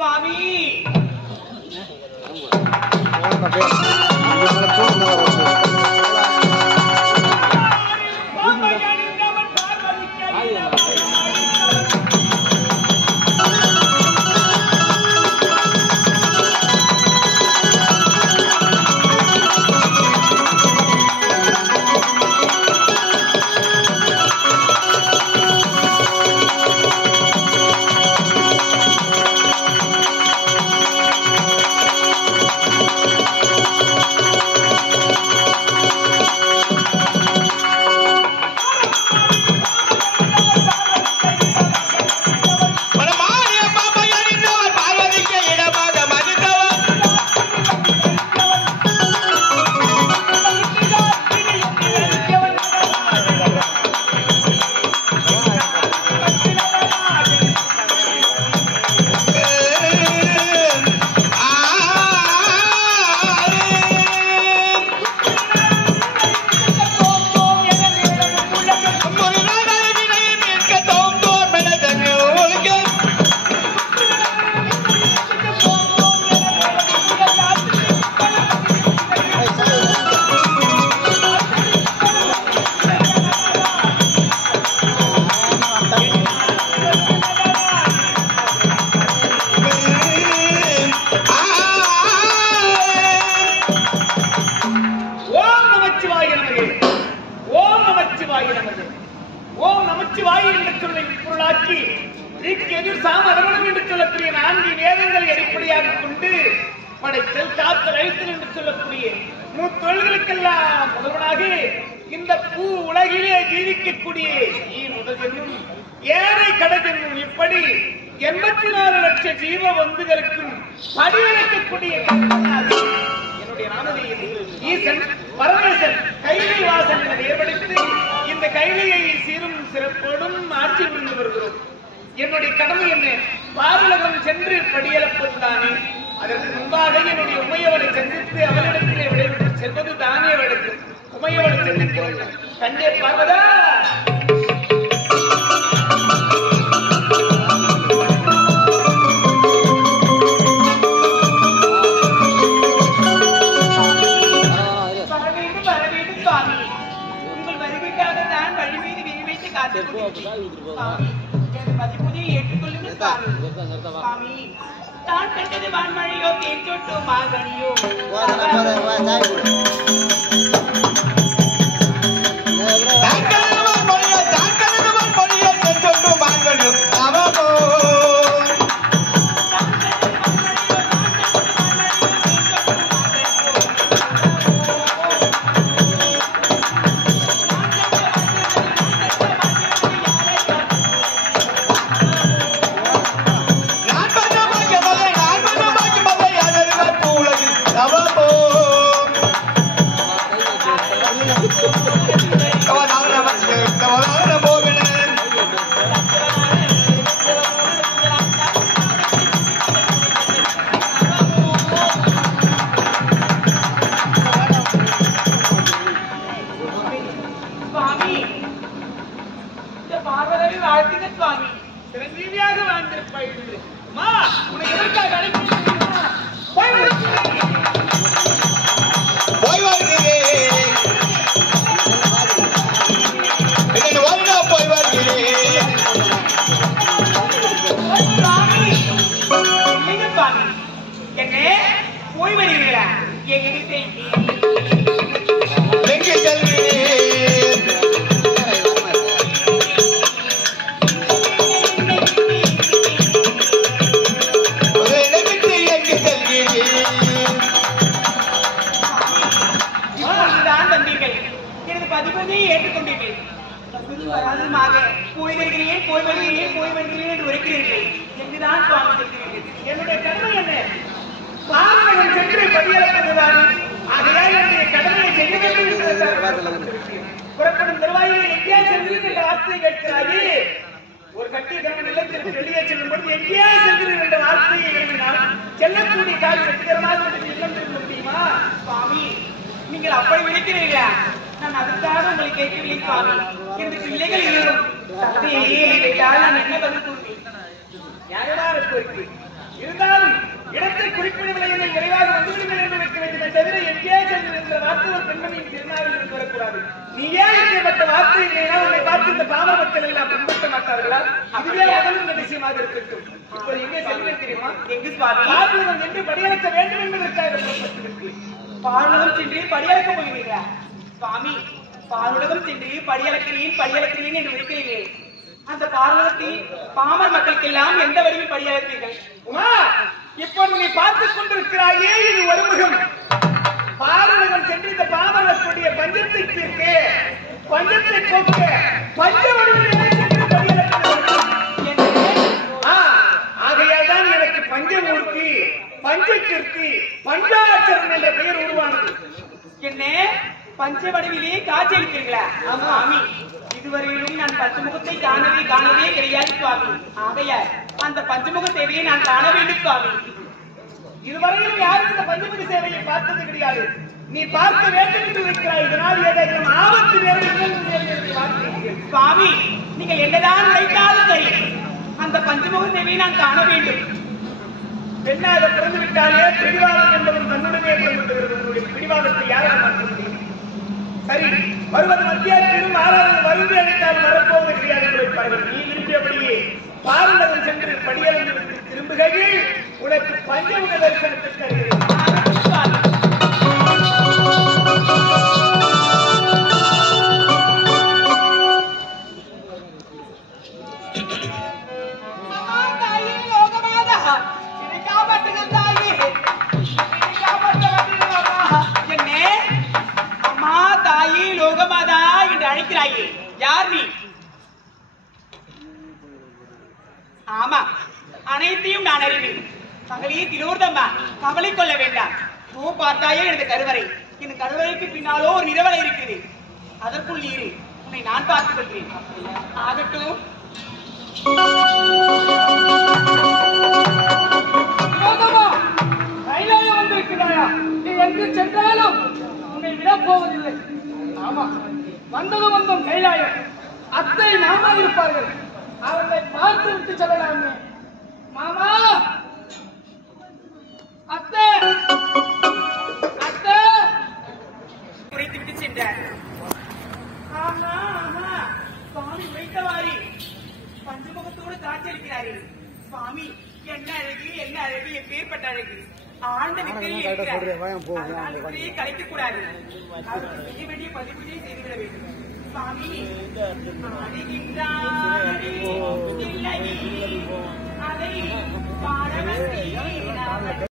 சுவாமி இருந்தாலும் கூடாது. நீ ஏன் இப்படிப்பட்ட வார்த்தைகளை உன்னை பார்த்து இந்த பாமர மக்கள் எல்லாம் பின்பற்ற மாட்டார்களா? அதுவே முதல் விஷயமாக இருக்கட்டும். இப்போ எங்கே செல்வேன் தெரியுமா? எங்கு சுவாமி? பார்வதம் என்று படியளக்க வேண்டும் என்பதற்காக புறப்பட்டிருக்கு. பார்வதம் சென்று படியளக்க போகிறீர்களா? சுவாமி, பார்வதம் சென்று படியளக்கிறேன் என்று இருக்கிறீர்கள். அந்த பார்வதத்தை பாமர் மக்களுக்கெல்லாம் எந்த வடிவில் படியளப்பீர்கள்? உமா, இப்போது நீ பார்த்துக் கொண்டிருக்கிறாயே, இது ஒரு முகம். பாரதம் சென்று இந்த பாமரக்கூடிய பஞ்சத்தை தீர்க்க, பஞ்சத்தை போக்க, பஞ்ச வடிவிலே சென்று படியளக்க. ஆகையால் தான் எனக்கு பஞ்சமூர்த்தி, பஞ்சகிருத்தி, பஞ்சாட்சரம் என்ற பெயர் உருவானது. என்ன பஞ்ச வடிவிலே காட்சியளித்தீர்களா? சுவாமி, இதுவரையிலும் நான் பஞ்சமுகத்தை காணவே கிடையாது சுவாமி. ஆகையால் அந்த பஞ்சமுக சேவையை நான் காண வேண்டும் சுவாமி. இதுவரையிலும் யாரும் இந்த பஞ்சமுக சேவையை பார்த்தது கிடையாது. நீ பார்க்க வேண்டும் என்று இருக்கிறாய். இதனால் ஏதேனும் ஆபத்து நேர்ந்தது சுவாமி, நீங்கள் என்னதான் நினைத்தாலும் சரி, அந்த பஞ்சமுக சேவையை நான் காண வேண்டும். பெண்ணாக பிறந்து விட்டாலே பிடிவாதம் என்பதும் தன்னுடனே பிறந்துவிடுகிறது. பிடிவாதத்தை யாரால் மாற்ற முடியும்? சரி, வருவது மத்தியாத்திலும் ஆறாவது வருந்தி அளித்தால் வரப்போவது கிடையாது என்று வைப்பார்கள். நீ விரும்பியபடியே பாரதம் சென்று படியளந்து திரும்புகையில் உனக்கு பஞ்சமுக தரிசனத்திற்கு அறிகிறேன். லோகமாதா என்று அழைக்கிறாயே, யார் நீ? ஆமா, அனைத்தையும் நான் அறிவேன். மகளே திலோர்தம்மா, கவலை கொள்ள வேண்டாம். பார்த்தாயே எனது கருவறை. இந்த கருவறைக்கு பின்னாலோ ஒரு நிறவலை இருக்கிறது. அதற்குள் நீரு, உன்னை நான் பார்த்துக் கொள்கிறேன். ஆகட்டும். கைலாயம் வந்திருக்கிறாயா? நீ எங்கு சென்றாலும் உன்னை விடப் போவதில்லை. ஆமா, வந்ததும் கைலாயம். அத்தை மாமா இருப்பார்கள், அவர்களை பார்த்து விட்டு செல்லலாமே. மாமா, அத்தை அத்தை குறைத்துவிட்டு சென்றார். ஆஹா, சுவாமி உழைத்தவாரி பஞ்சமுகத்தோடு காட்சியளிக்கிறார்கள். சுவாமி, என்ன அழகு, எப்பேற்பட்ட அழகு. ஆழ்ந்த நிலையில் கலைக்க கூடாது. செய்ய வேண்டிய பதிவுகளை செய்துவிட வேண்டும். சுவாமி, அதை பாட